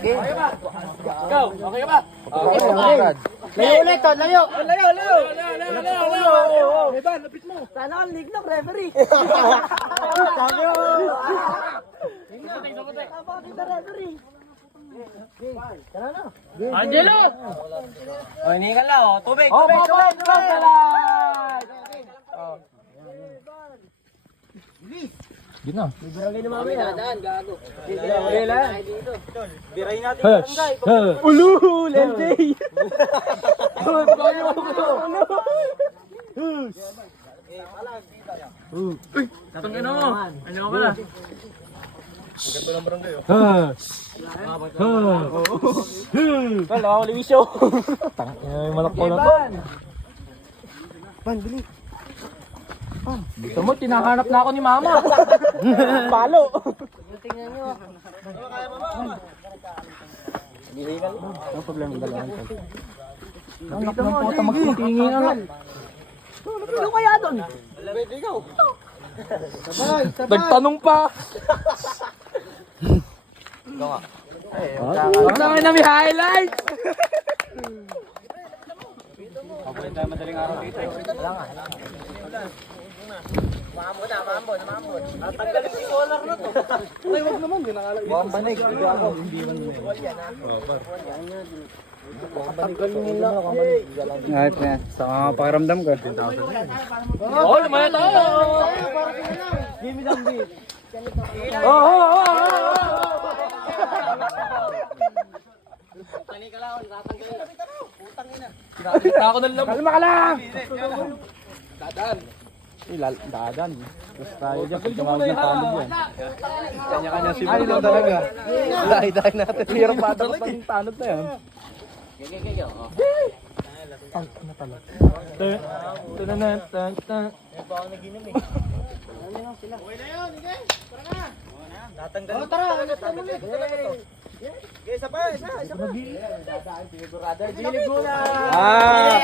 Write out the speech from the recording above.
Ikaw, okay ka ba? Layo ulit, Ton, layo. Layo. Eban, lapit mo. Sana ang lig ng referee. Napakabit na referee. Angelo! O, hinihingal lang, o. Tubig. Birahin natin. Ulul, LJ. Tangina mo. Ano ka pala? Wala, wala wisyo. Gusto mo, tinahanap na ako ni Mama. Palo. Anak ng puta, magtingin na lang. Ano kaya doon? Nagtanong pa. Huwag naman na may highlight. Pabuhin tayo madaling araw dito. Tatanggalin si solar na to. Ay, wag naman. Buwang banig. Hindi ako. Ngayon na. Sa pakiramdam ko. Oo, lumayan tayo. Give me them beat. Nakakita ako ng lamok. Kalma ka lang! Dadan. Gusto tayo dyan. Pag tumawag ng pamilya yan. Kanya-kanya si Bilo talaga. Lahi-dahi natin. Hirap pa dapat ng tanod na yan. Tatanggalin. Tara! Isa pa! Isa pa! Gilig muna!